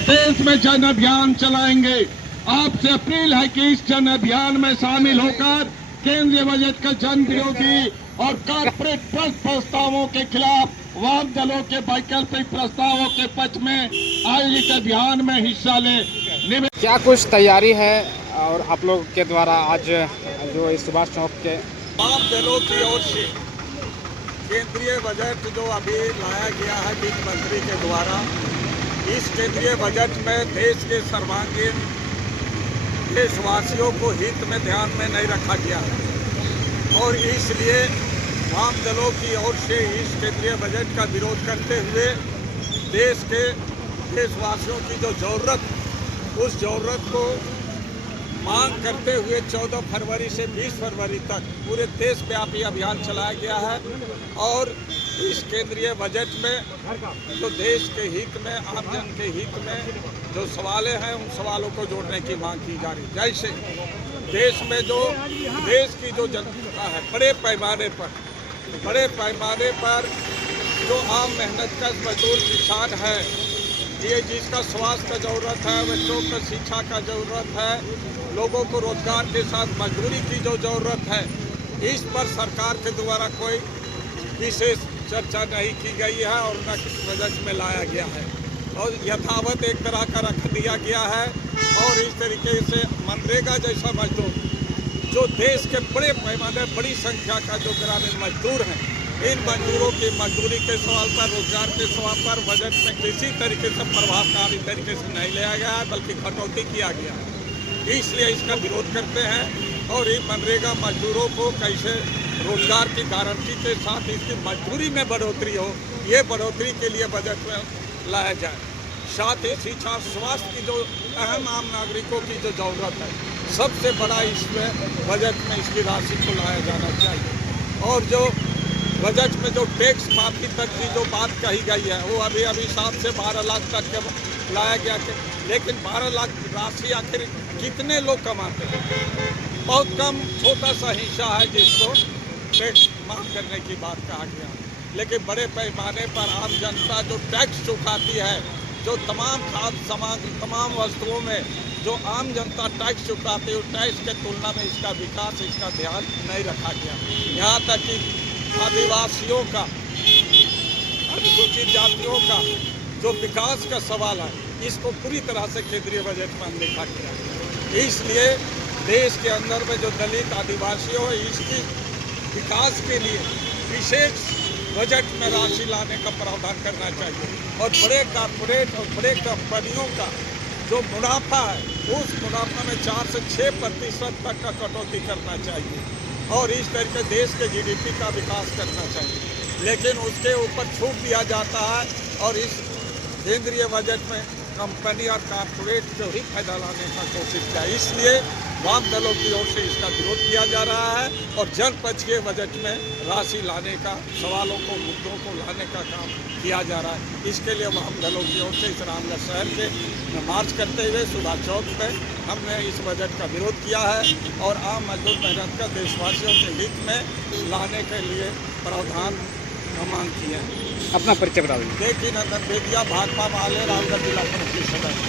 देश में जन अभियान चलाएंगे। आपसे अपील है कि इस जन अभियान में शामिल होकर केंद्रीय बजट का जन विरोधी और कारपोरेट प्रस्तावों के खिलाफ वाम दलों के वैकल्पिक प्रस्तावों के पक्ष में आयोजित अभियान में हिस्सा लें। क्या कुछ तैयारी है और आप लोग के द्वारा आज जो इस सुभाष चौक के वाम दलों की ओर से केंद्रीय बजट जो अभी लाया गया है वित्त मंत्री के द्वारा, इस केंद्रीय बजट में देश के सर्वांगीण देशवासियों को हित में ध्यान में नहीं रखा गया है और इसलिए वाम दलों की ओर से इस केंद्रीय बजट का विरोध करते हुए देश के देशवासियों की जो ज़रूरत, उस ज़रूरत को मांग करते हुए 14 फरवरी से 20 फरवरी तक पूरे देशव्यापी अभियान चलाया गया है और इस केंद्रीय बजट में जो देश के हित में, आम जन के हित में जो सवालें हैं, उन सवालों को जोड़ने की मांग की जा रही है। जैसे देश में जो देश की जो जनता है बड़े पैमाने पर जो आम मेहनतकश मजदूर किसान है, ये जिसका स्वास्थ्य का ज़रूरत है, बच्चों को शिक्षा का ज़रूरत है, लोगों को रोजगार के साथ मजदूरी की जो ज़रूरत है, इस पर सरकार के द्वारा कोई विशेष चर्चा नहीं की गई है और न किस बजट में लाया गया है और यथावत एक तरह का रख दिया गया है। और इस तरीके से मनरेगा जैसा मजदूर जो देश के बड़े पैमाने बड़ी संख्या का जो ग्रामीण मजदूर हैं, इन मजदूरों की मजदूरी के सवाल पर, रोजगार के सवाल पर बजट में किसी तरीके से प्रभावकारी तरीके से नहीं लिया गया है, बल्कि कटौती किया गया है। इसलिए इसका विरोध करते हैं और इन मनरेगा मजदूरों को कैसे रोजगार की गारंटी के साथ इसकी मजदूरी में बढ़ोतरी हो, ये बढ़ोतरी के लिए बजट में लाया जाए। साथ ही शिक्षा और स्वास्थ्य की जो अहम आम नागरिकों की जो ज़रूरत है, सबसे बड़ा इसमें बजट में इसकी राशि को लाया जाना चाहिए। और जो बजट में जो टैक्स माफी तक की जो बात कही गई है, वो अभी 7 से 12 लाख तक के लाया गया, लेकिन 12 लाख राशि आखिर कितने लोग कमाते हैं? बहुत कम छोटा सा हिस्सा है जिसको टैक्स माफ करने की बात कहा गया, लेकिन बड़े पैमाने पर आम जनता जो टैक्स चुकाती है, जो तमाम खाद्य सामग्री, तमाम वस्तुओं में जो आम जनता टैक्स चुकाती है, टैक्स के तुलना में इसका विकास, इसका ध्यान नहीं रखा गया। यहाँ तक कि आदिवासियों का, अनुसूचित जातियों का जो विकास का सवाल है, इसको पूरी तरह से केंद्रीय बजट में अनदेखा किया। इसलिए देश के अंदर में जो दलित आदिवासियों है, इसकी विकास के लिए विशेष बजट में राशि लाने का प्रावधान करना चाहिए और बड़े कारपोरेट और बड़े कंपनियों का जो मुनाफा है, उस मुनाफा में 4 से 6% तक का कटौती करना चाहिए और इस तरीके देश के GDP का विकास करना चाहिए, लेकिन उसके ऊपर छूट दिया जाता है और इस केंद्रीय बजट में कंपनी और कारपोरेट जो ही फायदा लाने का कोशिश किया। इसलिए वाम दलों की ओर से इसका विरोध किया जा रहा है और जनपक्षीय बजट में राशि लाने का, सवालों को, मुद्दों को लाने का काम किया जा रहा है। इसके लिए वाम दलों की ओर से इस रामगढ़ शहर के मार्च करते हुए सुभाष चौक में हमने इस बजट का विरोध किया है और आम मजदूर मेहनत का देशवासियों के हित में लाने के लिए प्रावधान मांग की है। अपना परिचय बता दीजिए। देखिए, नंदन बेदिया, भाजपा वाले, रामगढ़ जिला परिषद सदस्य।